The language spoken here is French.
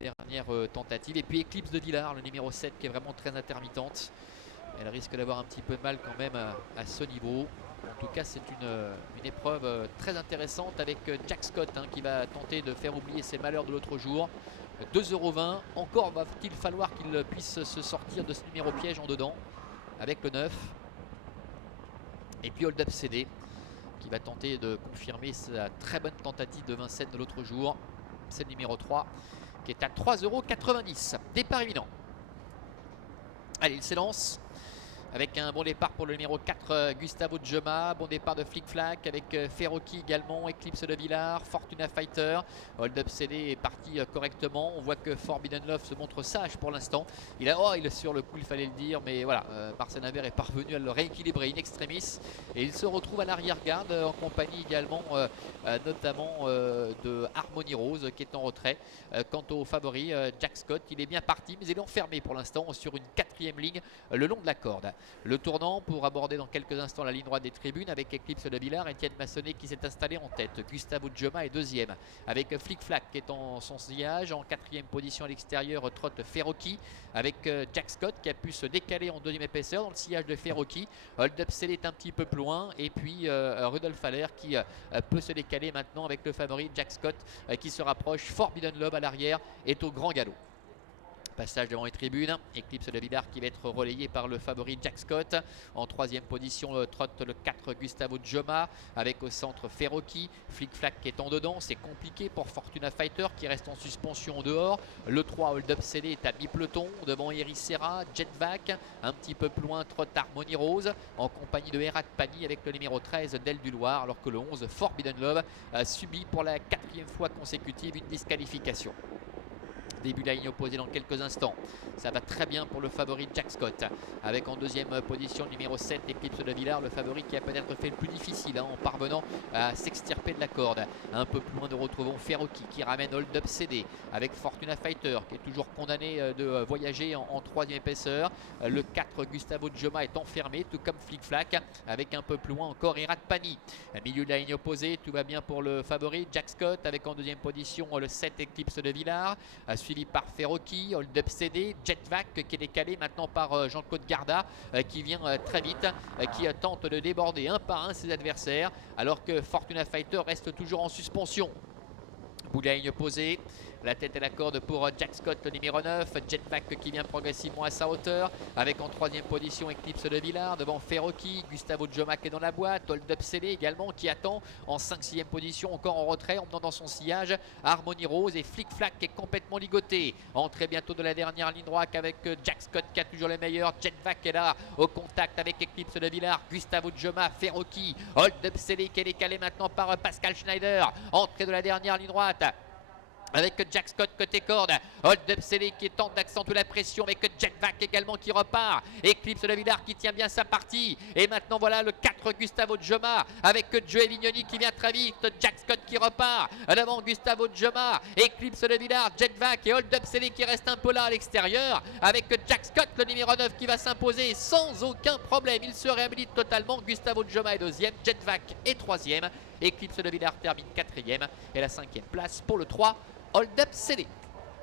dernière tentative. Et puis Eclipse de Villars, le numéro 7, qui est vraiment très intermittente. Elle risque d'avoir un petit peu mal quand même à ce niveau. En tout cas, c'est une épreuve très intéressante avec Jack Scott qui va tenter de faire oublier ses malheurs de l'autre jour. 2,20 €. Encore va-t-il falloir qu'il puisse se sortir de ce numéro piège en dedans avec le 9. Et puis Hold Up CD qui va tenter de confirmer sa très bonne tentative de Vincennes de l'autre jour. C'est le numéro 3 qui est à 3,90 €. Départ imminent. Allez, il s'élance avec un bon départ pour le numéro 4, Gustavo Djema. Bon départ de Flick Flack avec Ferroki également, Eclipse de Villars, Fortuna Fighter. Hold Up CD est parti correctement. On voit que Forbidden Love se montre sage pour l'instant. Il est sur le coup, il fallait le dire, mais voilà, Marcel Naver est parvenu à le rééquilibrer in extremis. Et il se retrouve à l'arrière-garde en compagnie également notamment de Harmony Rose qui est en retrait. Quant au favori, Jack Scott, il est bien parti, mais il est enfermé pour l'instant sur une 4e ligne le long de la corde. Le tournant pour aborder dans quelques instants la ligne droite des tribunes avec Eclipse de Villars, Étienne Massonnet qui s'est installé en tête. Gustavo Djema est 2e avec Flick Flack qui est en son sillage. En 4e position à l'extérieur, trotte Ferroki avec Jack Scott qui a pu se décaler en 2e épaisseur dans le sillage de Ferroki. Hold Up CD est un petit peu plus loin et puis Rudolf Haller qui peut se décaler maintenant avec le favori Jack Scott qui se rapproche. Forbidden Love à l'arrière est au grand galop. Passage devant les tribunes, Eclipse de Villars qui va être relayé par le favori Jack Scott. En 3e position, trotte le 4 Gustavo Djema avec au centre Ferroki. Flick Flack qui est en dedans, c'est compliqué pour Fortuna Fighter qui reste en suspension dehors. Le 3 Hold Up CD est à mi-peloton devant Iris Serra, Jetvac. Un petit peu plus loin, trotte Harmony Rose en compagnie de Herat Pani avec le numéro 13 Del du Loir, alors que le 11 Forbidden Love a subi pour la 4e fois consécutive une disqualification. Début de la ligne opposée dans quelques instants. Ça va très bien pour le favori Jack Scott. Avec en 2e position le numéro 7, Eclipse de Villars, le favori qui a peut-être fait le plus difficile en parvenant à s'extirper de la corde. Un peu plus loin, nous retrouvons Ferroki qui ramène Hold Up CD avec Fortuna Fighter qui est toujours condamné de voyager en 3e épaisseur. Le 4, Gustavo Djema est enfermé, tout comme Flick Flack, avec un peu plus loin encore Herat Pani. Milieu de la ligne opposée, tout va bien pour le favori Jack Scott avec en 2e position le 7, Eclipse de Villars, suivi par Ferroki, Hold Up CD, Jetvac qui est décalé maintenant par Jean-Claude Garda qui vient très vite, qui tente de déborder un par un ses adversaires alors que Fortuna Fighter reste toujours en suspension. Bout de la ligne posée, la tête et la corde pour Jack Scott, le numéro 9. Jetpack qui vient progressivement à sa hauteur. Avec en 3e position Eclipse de Villars devant Ferroki. Gustavo Djema qui est dans la boîte. Hold Up CD également qui attend en 5-6e position, encore en retrait, en menant dans son sillage Harmony Rose et Flick Flack qui est complètement ligoté. Entrée bientôt de la dernière ligne droite avec Jack Scott qui a toujours les meilleurs. Jetpack est là au contact avec Eclipse de Villars. Gustavo Djema, Ferroki. Hold Up CD qui est décalé maintenant par Pascal Schneider. Entrée de la dernière ligne droite avec Jack Scott côté corde. Hold Up CD qui tente d'accentuer la pression avec Jetvac également qui repart. Eclipse de Villars qui tient bien sa partie. Et maintenant voilà le 4 Gustavo Djema avec Joey Vignoni qui vient très vite. Jack Scott qui repart. Devant Gustavo Djema, Eclipse de Villars, Jetvac et Hold Up CD qui reste un peu là à l'extérieur. Avec Jack Scott le numéro 9 qui va s'imposer sans aucun problème. Il se réhabilite totalement. Gustavo Djema est 2e, Jetvac est 3e. Eclipse de Villars termine 4e et la 5e place pour le 3 Hold Up CD.